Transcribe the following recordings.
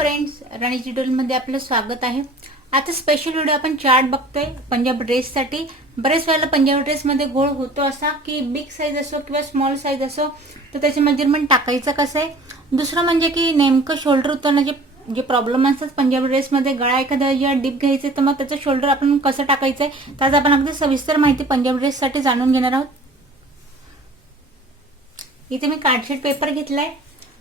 Friends, राणी ट्युटोरियलमध्ये आपलं स्वागत आहे। आता स्पेशल व्हिडिओ आपण चार्ट बघतोय पंजाब ड्रेससाठी। बरेच वेळेला पंजाब ड्रेसमध्ये गोळ होतो असा की बिग साईज असो किंवा स्मॉल साईज असो तर त्याचे मेजरमेंट टाकायचं कसं आहे। दुसरं म्हणजे की नेमकं शोल्डर उतरण्याचे जे प्रॉब्लेम असतात पंजाब ड्रेसमध्ये, गळा एखादा या डीप घ्यायचे तर मग त्याचं शोल्डर आपण कसं टाकायचं आहे त्याचा आपण अगदी सविस्तर माहिती पंजाब ड्रेससाठी जाणून घेणार आहोत। इथे मी कार्डशीट पेपर घेतलाय।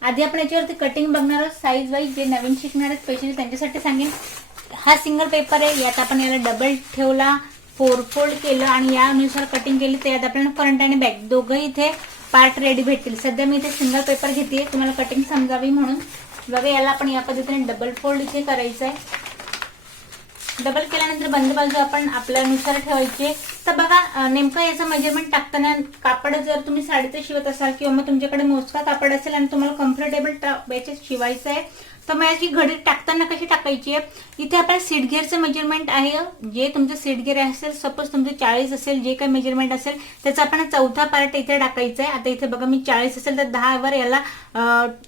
आधी आपण याच्यावरती कटिंग बघणार आहोत साईज वाईज। जे नवीन शिकणार आहेत स्पेशली त्यांच्यासाठी सांगेन। हा सिंगल पेपर आहे, यात आपण याला डबल ठेवला, फोर फोल्ड केलं आणि यानुसार कटिंग केली तर यात आपल्याला फ्रंट आणि बॅक दोघंही इथे पार्ट रेडी भेटतील। सध्या मी इथे सिंगल पेपर घेते तुम्हाला कटिंग समजावी म्हणून। बघा याला आपण या पद्धतीने डबल फोल्ड इथे करायचं आहे। डबल केल्यानंतर बंद बाजू आपण आपल्यानुसार ठेवायची। तर बघा नेमकं याचं मेजरमेंट टाकताना कापड जर तुम्ही साडीचं शिवत असाल किंवा मग तुमच्याकडे मोजका कापड असेल आणि तुम्हाला कम्फर्टेबल याच्यात शिवायचं आहे तर मग याची घडी टाकताना कशी टाकायची आहे। इथे आपल्याला सीट गिअरचं मेजरमेंट आहे। जे तुमचं सीट गिअर असेल, सपोज तुमचं 40 असेल, जे काही मेजरमेंट असेल त्याचा आपण चौथा पार्ट इथे टाकायचा आहे। आता इथे बघा मी 40 असेल तर 10 वर याला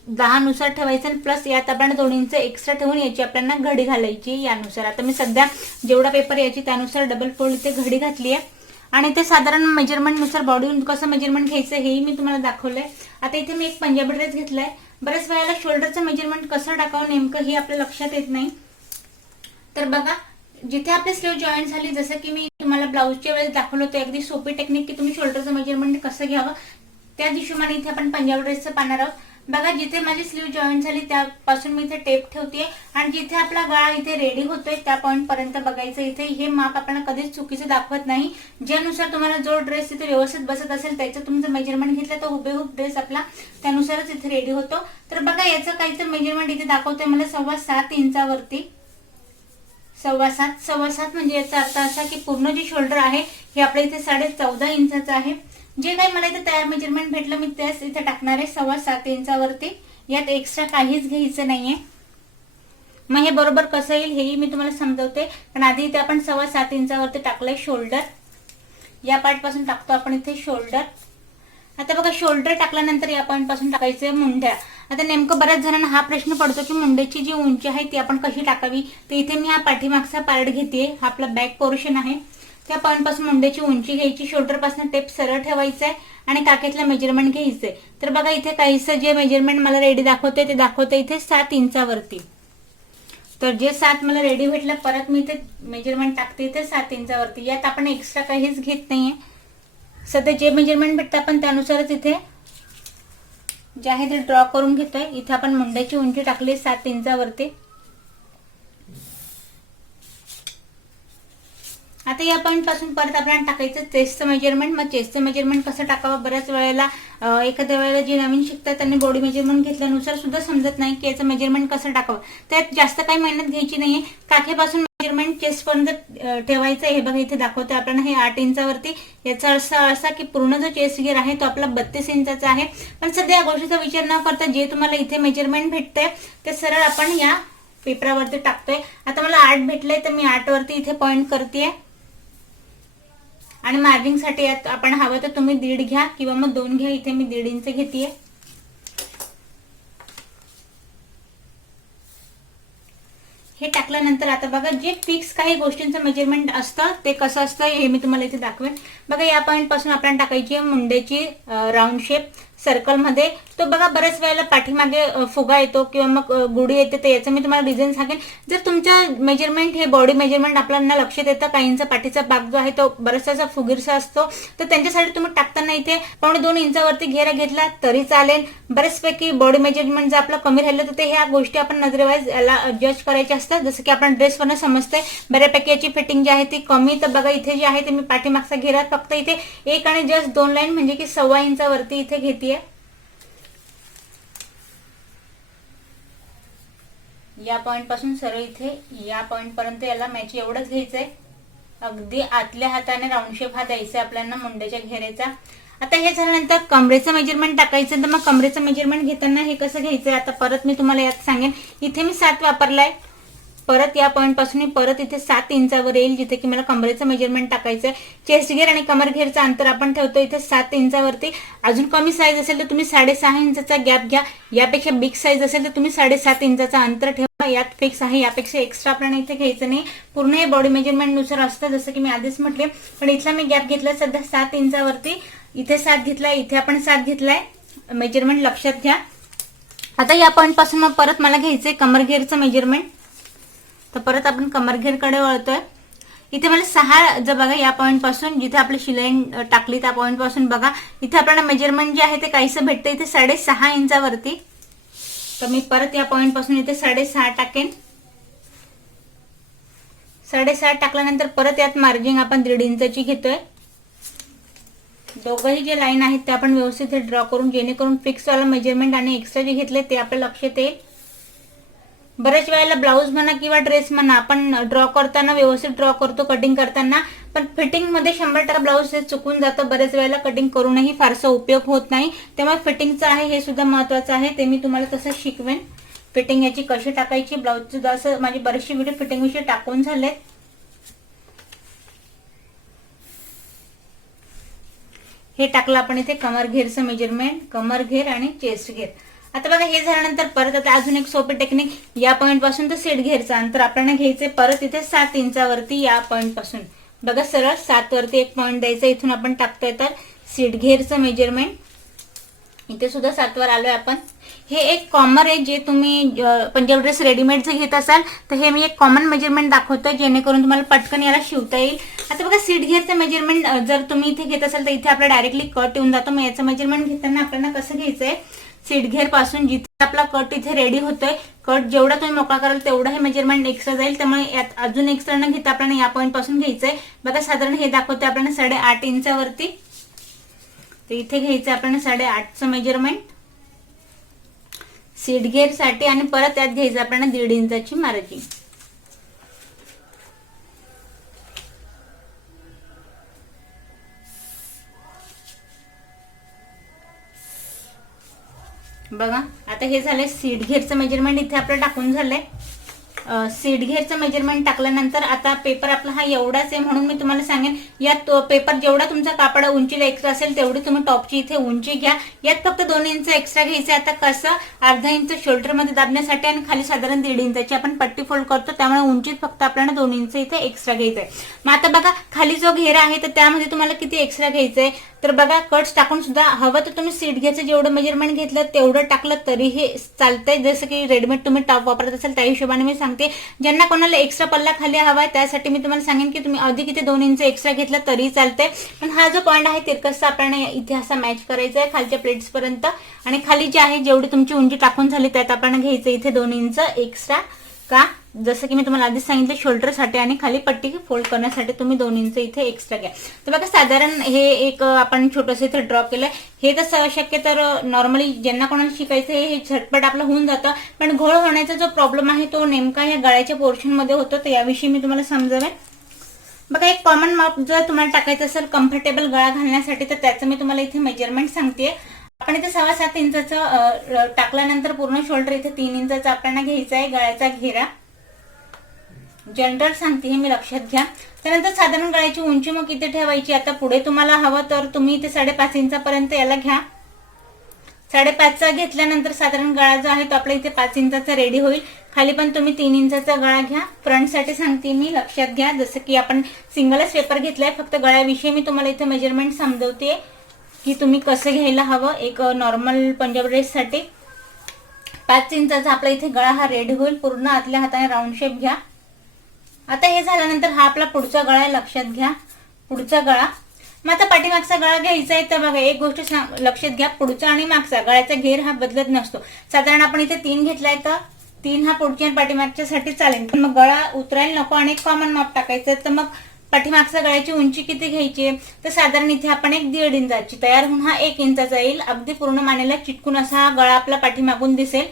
10 नुसार ठेवायचं आणि प्लस यात आपण 2 इंच एक्स्ट्रा ठेवून याची आपल्याला घडी घालायची यानुसार। आता मी सध्या जेवढा पेपर याची त्यानुसार डबल फोल्ड इथे घडी घातली आहे आणि ते साधारण मेजरमेंट नुसार बॉडी कसं मेजरमेंट घ्यायचं हेही मी तुम्हाला दाखवलंय। आता इथे मी एक पंजाबी ड्रेस घेतलाय। बरेच वेळेला शोल्डरचं मेजरमेंट कसं टाकावं नेमकं हे आपल्या लक्षात येत नाही। तर बघा जिथे आपली स्लीव जॉईन झाली, जसं की मी तुम्हाला ब्लाऊजच्या वेळेस दाखवलं होतं अगदी सोपी टेक्निक की तुम्ही शोल्डरचं मेजरमेंट कसं घ्यावं, त्या हिशोबाने इथे आपण पंजाबी ड्रेसचं पाहणार आहोत। बघा जिथे माझी स्लीव जॉईन झाली त्यापासून मी इथे टेप ठेवते आणि जिथे आपला गळा इथे रेडी होतोय त्या पॉइंट पर्यंत बघायचं। इथे हे माप आपण कधीच चुकीचं दाखवत नाही। ज्यानुसार तुम्हाला जो ड्रेस इथे व्यवस्थित बसत असेल त्याचं तुमचं मेजरमेंट घेतलं तर हुबेहूब ड्रेस आपला त्यानुसारच इथे रेडी होतो। तर बघा याचं काहीच मेजरमेंट इथे दाखवतोय मला 7.25 इंचावरती। 7.25 म्हणजे याचा अर्थ असा की पूर्ण जे शोल्डर आहे हे आपल्या इथे 14.5 इंचाचं आहे। जे काही मला इथे तयार मेजरमेंट भेटलं मी तेच इथे टाकणार आहे 7.25 इंचावरती। यात एक्स्ट्रा काहीच घ्यायचं नाहीये। मग हे बरोबर कसं येईल हेही मी तुम्हाला समजवते, पण आधी इथे आपण 7.25 इंचावरती टाकलंय शोल्डर। या पार्ट पासून टाकतो आपण इथे शोल्डर। आता बघा शोल्डर टाकल्यानंतर या पॉइंट पासून टाकायचे मुंड्या। आता नेमकं बऱ्याच जणांना हा प्रश्न पडतो की मुंड्याची जी उंची आहे ती आपण कशी टाकावी। तर इथे मी हा पाठीमागचा पार्ट घेते, हा आपला बॅक पोर्शन आहे। त्या पॉइंट पासून मुंड्याची उंची घ्यायची, शोल्डर पासून टेप सरळ ठेवायचा आहे आणि काखेतला मेजरमेंट घ्यायचंय। तर बघा इथे काहीसं जे मेजरमेंट मला रेडी दाखवते ते दाखवते इथे 7 इंचावरती। तर जे 7 मला रेडी भेटलं परत मी इथे मेजरमेंट टाकते इथे 7 इंचावरती। यात आपण एक्स्ट्रा काहीच घेत नाहीये। सध्या जे मेजरमेंट भेटतं आपण त्यानुसारच इथे जे आहे ते ड्रॉ करून घेतोय। इथे आपण मुंड्याची उंची टाकली 7 इंचावरती। आता या पॉइंट पासून परत आपल्याला टाकायचं चेस्टचं मेजरमेंट। मग चेस्टचं मेजरमेंट कसं टाकावं, बऱ्याच वेळेला एखाद्या वेळेला जे नवीन शिकतात त्यांनी बॉडी मेजरमेंट घेतल्यानुसार सुद्धा समजत नाही की याचं मेजरमेंट कसं टाकावं। त्यात जास्त काही मेहनत घ्यायची नाहीये। काखेपासून मेजरमेंट चेस्ट पर्यंत ठेवायचं। हे बघा इथे दाखवते आपल्याला हे 8 इंचावरती। याचा अर्थ असा की पूर्ण जो चेस्ट गिअर आहे तो आपला 32 इंचाचा आहे। पण सध्या या गोष्टीचा विचार न करता जे तुम्हाला इथे मेजरमेंट भेटतंय ते सरळ आपण या पेपरावरती टाकतोय। आता मला 8 भेटलंय तर मी 8 वरती इथे पॉइंट करतेय आणि मार्जिंग साठी यात आपण हवं तर तुम्ही 1.5 घ्या किंवा मग 2 घ्या। इथे मी 1.5 इंच घेतेय। हे टाकल्यानंतर आता बघा जे फिक्स काही गोष्टींचं मेजरमेंट असतं ते कसं असतं हे मी तुम्हाला इथे दाखवेन। बघा या पॉइंट पासून आपण टाकायची मुंड्याची राऊंड शेप सर्कल मध्ये। तो बघा बऱ्याच वेळेला पाठीमागे फुगा येतो किंवा मग गुढी येते, तर याचं मी तुम्हाला डिझाईन सांगेन। जर तुमचं मेजरमेंट हे बॉडी मेजरमेंट आपल्याला लक्षात येतं, काहींचा पाठीचा भाग जो आहे तो बराचसा फुगीरसा असतो, तर त्यांच्यासाठी तुम्ही टाकताना इथे 2.25 इंचावरती घेरा घेतला तरी चालेल। बरेचपैकी बॉडी मेजरमेंट जर आपलं कमी राहिलं तर ते ह्या गोष्टी आपण नजरेवाईज याला जज करायच्या असतात। जसं की आपण ड्रेसवरनं समजतंय बऱ्यापैकी याची फिटिंग जी आहे ती कमी। तर बघा इथे जे आहे ते मी पाठीमागचा घेरा फक्त इथे 1 आणि जस्ट 2 लाईन म्हणजे की 1.25 इंचावरती इथे घेते। या पॉइंट पासून सरळ इथे या पॉइंट पर्यंत याला मॅच एवढंच घ्यायचंय। अगदी आतल्या हाताने राऊंड शेप हा द्यायचा आपल्याला मुंड्याच्या घेऱ्याचा। आता हे झाल्यानंतर कमरेचं मेजरमेंट टाकायचं। तर मग कमरेचं मेजरमेंट घेताना हे कसं घ्यायचंय आता परत मी तुम्हाला यात सांगेन। इथे मी 7 वापरलाय परत या पॉईंट पासून परत इथे 7 इंचावर येईल, जिथे की मला कमरेचं मेजरमेंट टाकायचं आहे. चेस्ट घेर आणि कमर घेरचं अंतर आपण ठेवतो इथे 7 इंचावरती. अजून कमी साईज असेल तर तुम्ही 6.5 इंचाचा गॅप घ्या. यापेक्षा बिग साईज असेल तर तुम्ही 7.5 इंचाचा अंतर ठेवा. यात फिक्स आहे, यापेक्षा एक्स्ट्रा आपल्याला इथे घ्यायचं नाही. पूर्ण हे बॉडी मेजरमेंट नुसार असतं, जसं की मी आधीच म्हटले. पण इथला मी गॅप घेतला सध्या 7 इंचावरती. इथे 7 घेतलाय, इथे आपण 7 घेतलाय. मेजरमेंट लक्षात घ्या. आता या पॉईंट पासून मग परत मला घ्यायचंय कमर घेरचं मेजरमेंट. तर परत आपण कमर घेरकडे वळतोय. इथे मला 6 जर बघा या पॉईंट पासून जिथे आपली शिलाई टाकली त्या पॉईंट पासून बघा इथे आपल्याला मेजरमेंट जे आहे ते काहीसं भेटतं इथे 6.5 इंचावरती. तर मी परत या पॉईंट पासून इथे 6.5 टाकेन. 6.5 टाकल्यानंतर परत यात मार्जिन आपण 1.5 इंचाची घेतोय. दोघंही जे लाईन आहेत ते आपण व्यवस्थित ड्रॉ करून, जेणेकरून फिक्स वाला मेजरमेंट आणि एक्स्ट्रा जे घेतले ते आपल्या लक्षात येईल. बऱ्याच वेळेला ब्लाऊज म्हणा किंवा ड्रेस म्हणा आपण ड्रॉ करताना व्यवस्थित ड्रॉ करतो कटिंग करताना, पण फिटिंग मध्ये 100% ब्लाऊज हे चुकून जातं. बऱ्याच वेळेला कटिंग करूनही फारसा उपयोग होत नाही. त्यामुळे फिटिंगचं आहे हे सुद्धा महत्वाचं आहे. ते मी तुम्हाला तसं शिकवेन, फिटिंग याची कशी टाकायची. ब्लाऊजचं जसं माझे बरेचसे व्हिडिओ फिटिंग विषयी टाकून झाले. हे टाकलं आपण इथे कमर घेरचं मेजरमेंट, कमर घेर आणि चेस्ट घेर. आता बघा हे झाल्यानंतर परत आता अजून एक सोपी टेक्निक, या पॉईंट पासून तर सीट घेरचं अंतर आपल्याला घ्यायचंय परत इथे 7 इंचावरती. या पॉईंट पासून बघा सरळ 7 वरती एक पॉईंट द्यायचा. इथून आपण टाकतोय तर सीट घेरचं मेजरमेंट. इथे सुद्धा 7 वर आलोय आपण. हे एक कॉमन आहे, जे तुम्ही पंजाबी ड्रेस रेडीमेडचं घेत असाल तर हे मी एक कॉमन मेजरमेंट दाखवतोय, जेणेकरून तुम्हाला पटकन याला शिवता येईल. आता बघा सीट घेरचं मेजरमेंट जर तुम्ही इथे घेत असाल तर इथे आपला डायरेक्टली कट येऊन जातो. मग याचं मेजरमेंट घेताना आपल्याला कसं घ्यायचंय, सीट घेर पासून जिथे आपला कट इथे रेडी होतोय, कट जेवढा तुम्ही मोकळा कराल तेवढा हे मेजरमेंट एक्स्ट्रा जाईल. त्यामुळे यात अजून एक्स्ट्रा न घेता आपल्याला या पॉईंट पासून घ्यायचंय. बघा साधारण हे दाखवतोय आपल्याला 8.5 इंचावरती. तर इथे घ्यायचं आपल्याला 8.5चं मेजरमेंट सीट घेर साठी आणि परत त्यात घ्यायचं आपल्याला 1.5 इंचाची मार्जिन. बघा आता हे झालंय सीट घेरचं मेजरमेंट इथे आपलं टाकून झालंय. सीट घेरचं मेजरमेंट टाकल्यानंतर आता पेपर आपला हा एवढाच आहे, म्हणून मी तुम्हाला सांगेन यात पेपर जेवढा तुमचा कापड उंचीला एक्स्ट्रा असेल तेवढी तुम्ही टॉपची इथे उंची घ्या. यात फक्त 2 इंच एक्स्ट्रा घ्यायचे. आता कसं अर्धा इंच शोल्डर मध्ये दाबण्यासाठी आणि खाली साधारण 1.5 इंचाची आपण पट्टी फोल्ड करतो, त्यामुळे उंचीत फक्त आपल्याला 2 इंच इथे एक्स्ट्रा घ्यायचंय. मग आता बघा खाली जो घेरा आहे तर त्यामध्ये तुम्हाला किती एक्स्ट्रा घ्यायचंय, तर बघा कट्स टाकून सुद्धा हवं तर तुम्ही सीट घ्यायचं जेवढं मेजरमेंट घेतलं तेवढं टाकलं तरी हे चालतंय. जसं की रेडीमेड तुम्ही टॉप वापरत असाल त्या हिशोबाने मी सांगते. ज्यांना कोणाला एक्स्ट्रा पल्ला खाली हवाय त्यासाठी मी तुम्हाला सांगेन की तुम्ही अधिक इथे 2 इंच एक्स्ट्रा घेतलं तरी चालतंय. पण हा जो पॉईंट आहे तिरकसचा आपल्याला इथे असा मॅच करायचा आहे खालच्या प्लेट्स पर्यंत, आणि खाली जे आहे जेवढी तुमची उंची टाकून झाली त्यात आपल्याला घ्यायचं इथे 2 इंच एक्स्ट्रा. का जसं की मी तुम्हाला आधीच सांगितलं शोल्डरसाठी आणि खाली पट्टी फोल्ड करण्यासाठी तुम्ही 2 इंच इथे एक्स्ट्रा घ्या. तर बघा साधारण हे एक आपण छोटंसं इथे ड्रॉ केलंय. हे तसं शक्य तर नॉर्मली ज्यांना कोणाला शिकायचं हे झटपट आपलं होऊन जातं, पण घोळ होण्याचा जो प्रॉब्लेम आहे तो नेमका या गळ्याच्या पोर्शन मध्ये होतो. तर याविषयी मी तुम्हाला समजावेन. बघा एक कॉमन माप जर तुम्हाला टाकायचं असेल कम्फर्टेबल गळा घालण्यासाठी तर त्याचं मी तुम्हाला इथे मेजरमेंट सांगते. आपण इथे 7.25 इंचाचं टाकल्यानंतर पूर्ण शोल्डर इथे 3 इंचाचा आपल्याला घ्यायचा आहे गळ्याचा घेरा. जनरल सांगते हे मी लक्षात घ्या. त्यानंतर साधारण गळ्याची उंची मग किती ठेवायची, आता पुढे तुम्हाला हवं तर तुम्ही इथे 5.5 इंचापर्यंत याला घ्या. 5.5चा घेतल्यानंतर साधारण गळा जो आहे तो आपला इथे 5 इंचाचा रेडी होईल. खाली पण तुम्ही 3 इंचाचा गळा घ्या. फ्रंट साठी सांगते मी, लक्षात घ्या. जसं की आपण सिंगलच पेपर घेतलाय, फक्त गळ्याविषयी मी तुम्हाला इथे मेजरमेंट समजवते की तुम्ही कसं घ्यायला हवं. एक नॉर्मल पंजाबी ड्रेस साठी 5 इंचाचा आपला इथे गळा हा रेडी होईल. पूर्ण आतल्या हाताने राऊंड शेप घ्या. आता हे झाल्यानंतर हा आपला पुढचा गळा आहे, लक्षात घ्या. पुढचा गळा मग आता पाठीमागचा गळा घ्यायचा आहे. तर बघा एक गोष्ट लक्षात घ्या, पुढचा आणि मागचा गळ्याचा घेर हा बदलत नसतो. साधारण आपण इथे 3 घेतलाय तर 3 हा पुढच्या आणि पाठीमागच्या साठी चालेल. पण मग गळा उतरायला नको आणि कॉमन माप टाकायचं. तर मग पाठीमागच्या गळ्याची उंची किती घ्यायची, तर साधारण इथे आपण एक 1.5 इंचाची तयार होऊन हा 1 इंचाचा येईल. अगदी पूर्ण मानेला चिटकून असा हा गळा आपला पाठीमागून दिसेल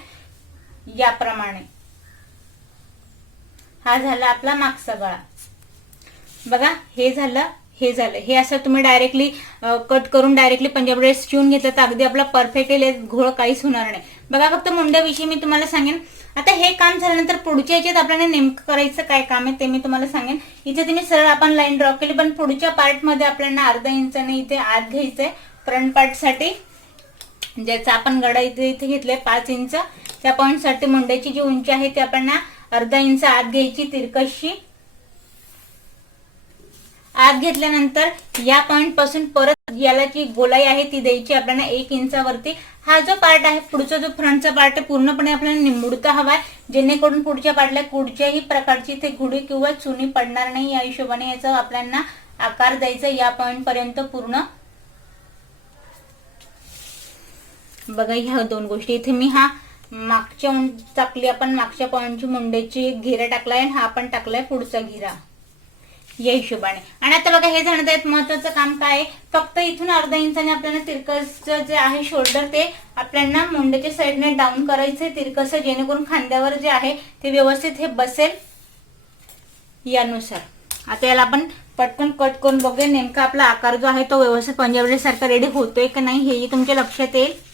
याप्रमाणे. हा झाला आपला मागचा गळा. बघा हे झालं, हे झालं. हे असं तुम्ही डायरेक्टली कट करून डायरेक्टली पंजाबी ड्रेस शिवून घेतलं तर अगदी आपला परफेक्ट येईल, घोळ काहीच होणार नाही. बघा फक्त मुंड्याविषयी मी तुम्हाला सांगेन. आता हे काम झाल्यानंतर पुढच्या याच्यात आपल्याला नेमकं करायचं काय काम आहे ते मी तुम्हाला सांगेन. इथे तुम्ही सरळ आपण लाईन ड्रॉ केली, पण पुढच्या पार्ट मध्ये आपल्याला अर्धा इंचाने इथे आत घ्यायचंय फ्रंट पार्ट साठी. ज्याचा आपण गडा इथे घेतलाय 5 इंच. त्या पॉइंट साठी मुंड्याची जी उंची आहे ती आपल्याला अर्धा इंच आत घ्यायची तिरकशी. आत घेतल्यानंतर या पॉइंट पासून परत याला जी गोलाई आहे ती द्यायची आपल्याला 1 इंचावरती. हा जो पार्ट आहे पुढचा जो फ्रंटचा पार्ट आहे पूर्णपणे आपल्याला निमुडता हवाय, जेणेकरून पुढच्या पार्टला कुठच्याही प्रकारची इथे गुढी किंवा चुनी पडणार नाही. या हिशोबाने याचा आपल्याला आकार द्यायचा या पॉइंट पर्यंत पूर्ण. बघा ह्या 2 गोष्टी इथे मी हा मागच्या टाकली आपण मागच्या पॉइंटची मुंड्याची घेरा टाकलाय, हा आपण टाकलाय पुढचा घेरा या हिशोबाने. आणि आता बघा हे जाणत महत्वाचं काम काय आहे, फक्त इथून अर्धा इंचाने आपल्याला तिरकसचं जे आहे शोल्डर ते आपल्याला मुंड्याच्या साईडने डाऊन करायचंय तिरकस, जेणेकरून खांद्यावर जे आहे ते व्यवस्थित हे बसेल यानुसार. आता याला आपण पटकन कट करून बघूया नेमका आपला आकार जो आहे तो व्यवस्थित पंजाबी सारखा रेडी होतोय का नाही हेही तुमच्या लक्षात येईल.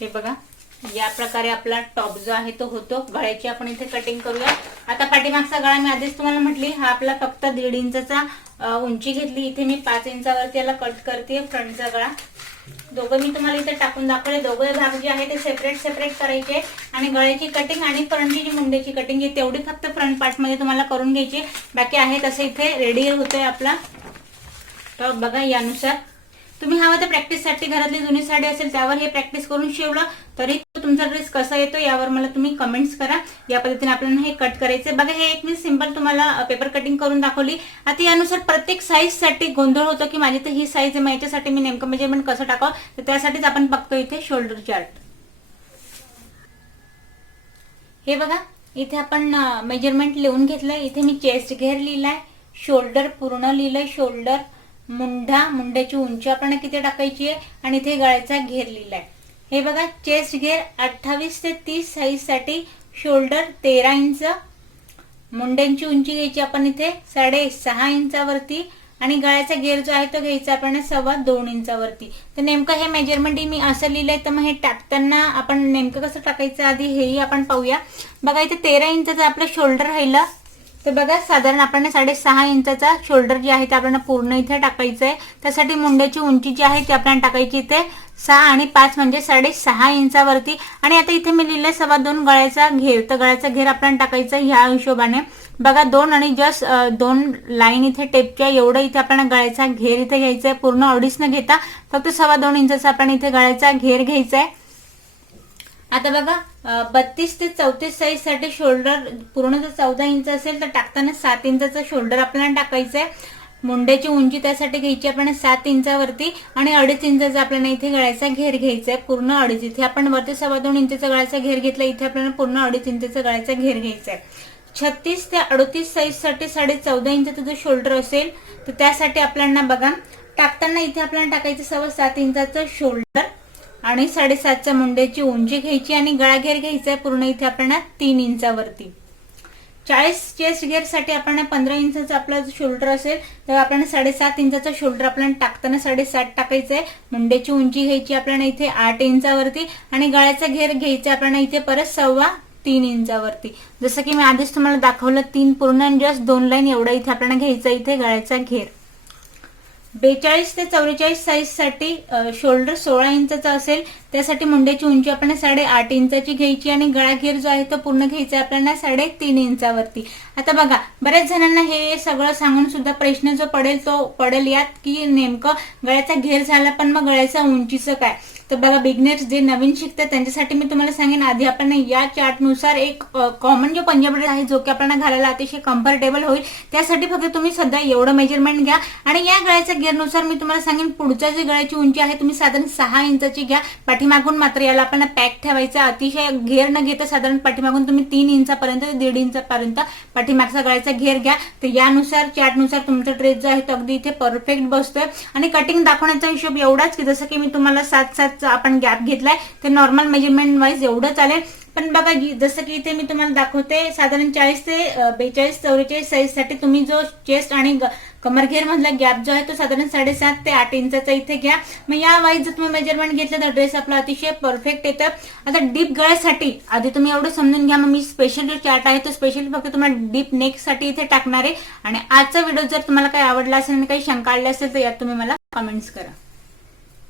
हे बघा या प्रकारे आपला टॉप जो आहे तो होतो. गळ्याची आपण इथे कटिंग करूया. आता पाठीमागचा गळा मी आधीच तुम्हाला म्हटली हा आपला फक्त 1.5 इंचाचा उंची घेतली. इथे मी 5 इंचावरती याला कट करते फ्रंटचा गळा. दोघं मी तुम्हाला इथे टाकून दाखवले. दोघे भाग जे आहे ते सेपरेट करायचे आणि गळ्याची कटिंग आणि फ्रंटची जी मुंड्याची कटिंग आहे तेवढी फक्त फ्रंट पार्ट मध्ये तुम्हाला करून घ्यायची. बाकी आहे तसं इथे रेडी होतोय आपला टॉप. बघा यानुसार तुम्ही हवं तर प्रॅक्टिससाठी घरातली जुनी साडी असेल त्यावर हे प्रॅक्टिस करून शिवलं तरी तुमचा ड्रेस कसा येतो यावर मला तुम्ही कमेंट्स करा. या पद्धतीने आपल्याला हे कट करायचं. बघा हे एक मी सिंपल तुम्हाला पेपर कटिंग करून दाखवली. आता यानुसार प्रत्येक साईज साठी गोंधळ होतो की माझी तर ही साईज आहे, मग याच्यासाठी मी नेमकं मेजरमेंट कसं टाकावं, तर त्यासाठीच आपण बघतो इथे शोल्डर चार्ट. हे बघा इथे आपण मेजरमेंट लिहून घेतलंय. इथे मी चेस्ट घेर लिहिलाय, शोल्डर पूर्ण लिहिलंय, शोल्डर मुंड्याची उंची आपल्याला किती टाकायची आहे आणि इथे गळ्याचा घेर लिहिलाय. हे बघा चेस्ट घेर 28 ते 30 साईज साठी, शोल्डर 13 इंच, मुंड्यांची उंची घ्यायची आपण इथे 6.5 इंचावरती आणि गळ्याचा घेर जो आहे तो घ्यायचा आपण 2.25 इंचावरती. तर नेमकं हे मेजरमेंट मी असं लिहिलंय. तर मग हे टाकताना आपण नेमकं कसं टाकायचं आधी हेही आपण पाहूया. बघा इथे 13 इंचाचं आपलं शोल्डर राहिलं. तर बघा साधारण आपल्याला 6.5 इंचाचा शोल्डर जे आहे ते आपल्याला पूर्ण इथे टाकायचं आहे. त्यासाठी मुंड्याची उंची जी आहे ती आपल्याला टाकायची इथे 6 आणि 5 म्हणजे 6.5 इंचावरती. आणि आता इथे मी लिहिलंय 2.25 गळ्याचा घेर. तर गळ्याचा घेर आपल्याला टाकायचा ह्या हिशोबाने. बघा 2 आणि जस्ट 2 लाईन इथे टेपच्या एवढं इथे आपल्याला गळ्याचा घेर इथे घ्यायचा आहे. पूर्ण अडीच न घेता फक्त 2.25 इंचाचा आपण इथे गळ्याचा घेर घ्यायचा आहे. आता बघा 32 ते 34 साईज साठी शोल्डर पूर्ण जर 14 इंच असेल तर टाकताना 7 इंचाचा शोल्डर आपल्याला टाकायचा आहे. मुंड्याची उंची त्यासाठी घ्यायची आपण 7 इंचावरती आणि 2.5 इंचाचा आपल्याला इथे गळ्याचा घेर घ्यायचा आहे. पूर्ण 2.5. इथे आपण वरती 2.25 इंचाचा गळ्याचा घेर घेतला, इथे आपल्याला पूर्ण 2.5 इंचाचा गळ्याचा घेर घ्यायचा आहे. 36 ते 38 साईज साठी 14.5 इंचाचा जो शोल्डर असेल तर त्यासाठी आपल्याला बघा टाकताना इथे आपल्याला टाकायचं 7.25 इंचाचं शोल्डर आणि 7.5च्या मुंड्याची उंची घ्यायची आणि गळा घेर घ्यायचा आहे पूर्ण इथे आपल्याला 3 इंचावरती. 40 चेस्ट घेर साठी आपण 15 इंचाचा आपला शोल्डर असेल तर आपण 7.5 इंचाचा शोल्डर आपल्याला टाकताना 7.5 टाकायचं आहे. मुंड्याची उंची घ्यायची आपल्याला इथे 8 इंचावरती आणि गळ्याचा घेर घ्यायचा आपल्याला इथे परत 3.25 इंचावरती. जसं की मी आधीच तुम्हाला दाखवलं 3 पूर्ण जस्ट 2 लाईन एवढा इथे आपल्याला घ्यायचा इथे गळ्याचा घेर. 42 ते 44 साईज साठी शोल्डर 16 इंचाचा असेल त्यासाठी मुंड्याची उंची आपण 8.5 इंचाची घ्यायची आणि गळा घेर जो आहे तो पूर्ण घ्यायचा आपल्याला 3.5 इंचावरती. आता बघा बऱ्याच जणांना हे सगळं सांगून सुद्धा प्रश्न जो पडेल तो पडेल यात की नेमकं गळ्याचा घेर झाला पण मग गळ्याच्या उंचीचं काय. तर बघा बिगनर्स जे नवीन शिकतात त्यांच्यासाठी मी तुम्हाला सांगेन आधी आपण या चार्टनुसार एक कॉमन जो पंजाबी ड्रेस आहे जो की आपल्याला घालायला अतिशय कम्फर्टेबल होईल त्यासाठी फक्त तुम्ही सध्या एवढं मेजरमेंट घ्या आणि या गळ्याचा घेरनुसार मी तुम्हाला सांगेन पुढच्या जी गळ्याची उंची आहे तुम्ही साधारण 6 इंचाची घ्या. पाठीमागून मात्र याला आपण पॅक ठेवायचा. अतिशय घेर न घेता साधारण पाठीमागून तुम्ही 3 इंचापर्यंत ते 1.5 इंचापर्यंत पाठीमागचा गळ्याचा घेर घ्या. तर यानुसार चार्टनुसार तुमचा ड्रेस जो आहे तो अगदी इथे परफेक्ट बसतोय. आणि कटिंग दाखवण्याचा हिशोब एवढाच की जसं की मी तुम्हाला 7-7 आपण गॅप घेतलाय ते नॉर्मल मेजरमेंट वाईज एवढं चालेल. पण बघा जसं की इथे मी तुम्हाला दाखवते साधारण 40 ते 42-44 साईज साठी तुम्ही जो चेस्ट आणि कमरघेर मधला गॅप जो आहे तो साधारण 7.5 ते 8 इंचाचा इथे घ्या. मग या वाईज जर तुम्ही मेजरमेंट घेतलं तर ड्रेस आपला अतिशय परफेक्ट येतं. आता डीप गळ्यासाठी आधी तुम्ही एवढं समजून घ्या. मग मी स्पेशल जो चार्ट आहे तो स्पेशली फक्त तुम्हाला डीप नेक साठी इथे टाकणार आहे. आणि आजचा व्हिडिओ जर तुम्हाला काही आवडला असेल आणि काही शंका आली असेल तर यात तुम्ही मला कमेंट्स करा.